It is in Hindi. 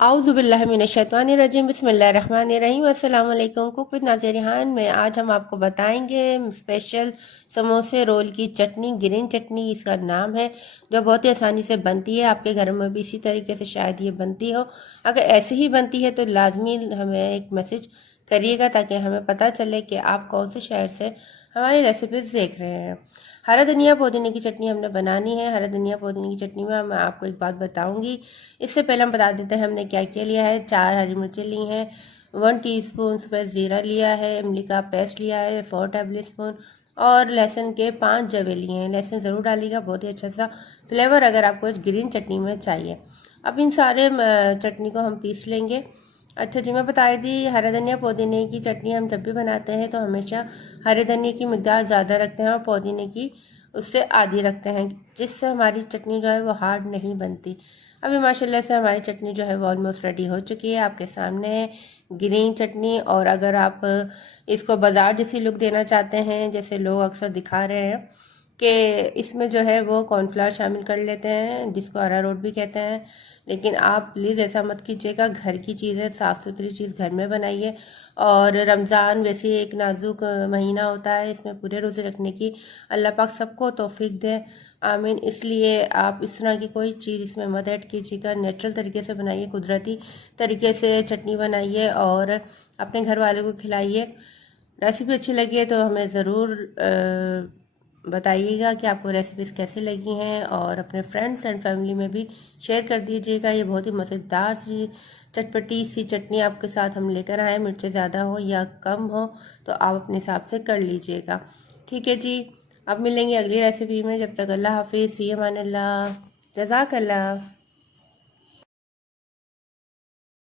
आऊज़ुबिल्लाहिमिनश्शैतानिर्रजीम बिस्मिल्लाहिर्रहमानिर्रहीम अस्सलाम वालेकुम। कुक विद नाज़िर रिहान में आज हम आपको बताएंगे स्पेशल समोसे रोल की चटनी, ग्रीन चटनी इसका नाम है, जो बहुत ही आसानी से बनती है। आपके घर में भी इसी तरीके से शायद ये बनती हो। अगर ऐसे ही बनती है तो लाजमी हमें एक मैसेज करिएगा ताकि हमें पता चले कि आप कौन से शहर से हमारी रेसिपीज़ देख रहे हैं। हरा धनिया पुदीने की चटनी हमने बनानी है। हरा धनिया पुदीने की चटनी में मैं आपको एक बात बताऊंगी। इससे पहले हम बता देते हैं हमने क्या क्या लिया है। 4 हरी मिर्चें ली हैं, 1 टीस्पून सफ़ेद ज़ीरा लिया है, इमली का पेस्ट लिया है 4 टेबल स्पून, और लहसुन के 5 जवे लिए हैं। लहसुन ज़रूर डालिएगा, बहुत ही अच्छा सा फ्लेवर अगर आपको इस ग्रीन चटनी में चाहिए। अब इन सारे चटनी को हम पीस लेंगे। अच्छा जी, मैं बता दी हरा धनिया पुदीने की चटनी हम जब भी बनाते हैं तो हमेशा हरे धनिया की मिकदार ज़्यादा रखते हैं और पुदीने की उससे आधी रखते हैं, जिससे हमारी चटनी जो है वो हार्ड नहीं बनती। अभी माशाल्लाह से हमारी चटनी जो है वो ऑलमोस्ट रेडी हो चुकी है, आपके सामने है ग्रीन चटनी। और अगर आप इसको बाज़ार जैसी लुक देना चाहते हैं, जैसे लोग अक्सर दिखा रहे हैं कि इसमें जो है वो कॉर्नफ्लावर शामिल कर लेते हैं, जिसको अरारोट भी कहते हैं, लेकिन आप प्लीज़ ऐसा मत कीजिएगा। घर की चीज़ है, साफ़ सुथरी चीज़ घर में बनाइए। और रमज़ान वैसे एक नाजुक महीना होता है, इसमें पूरे रोज़े रखने की अल्लाह पाक सबको तौफीक दे, आमीन। इसलिए आप इस तरह की कोई चीज़ इसमें मत ऐड कीजिएगा। नेचुरल तरीके से बनाइए, कुदरती तरीके से चटनी बनाइए और अपने घर वालों को खिलाइए। रेसिपी अच्छी लगी है तो हमें ज़रूर बताइएगा कि आपको रेसिपीज़ कैसे लगी हैं, और अपने फ्रेंड्स एंड फैमिली में भी शेयर कर दीजिएगा। ये बहुत ही मज़ेदार सी चटपटी सी चटनी आपके साथ हम लेकर आए। मिर्चें ज़्यादा हो या कम हो तो आप अपने हिसाब से कर लीजिएगा। ठीक है जी, अब मिलेंगे अगली रेसिपी में। जब तक अल्लाह हाफिज़, फ़ी अमान अल्लाह, जज़ाकल्लाह।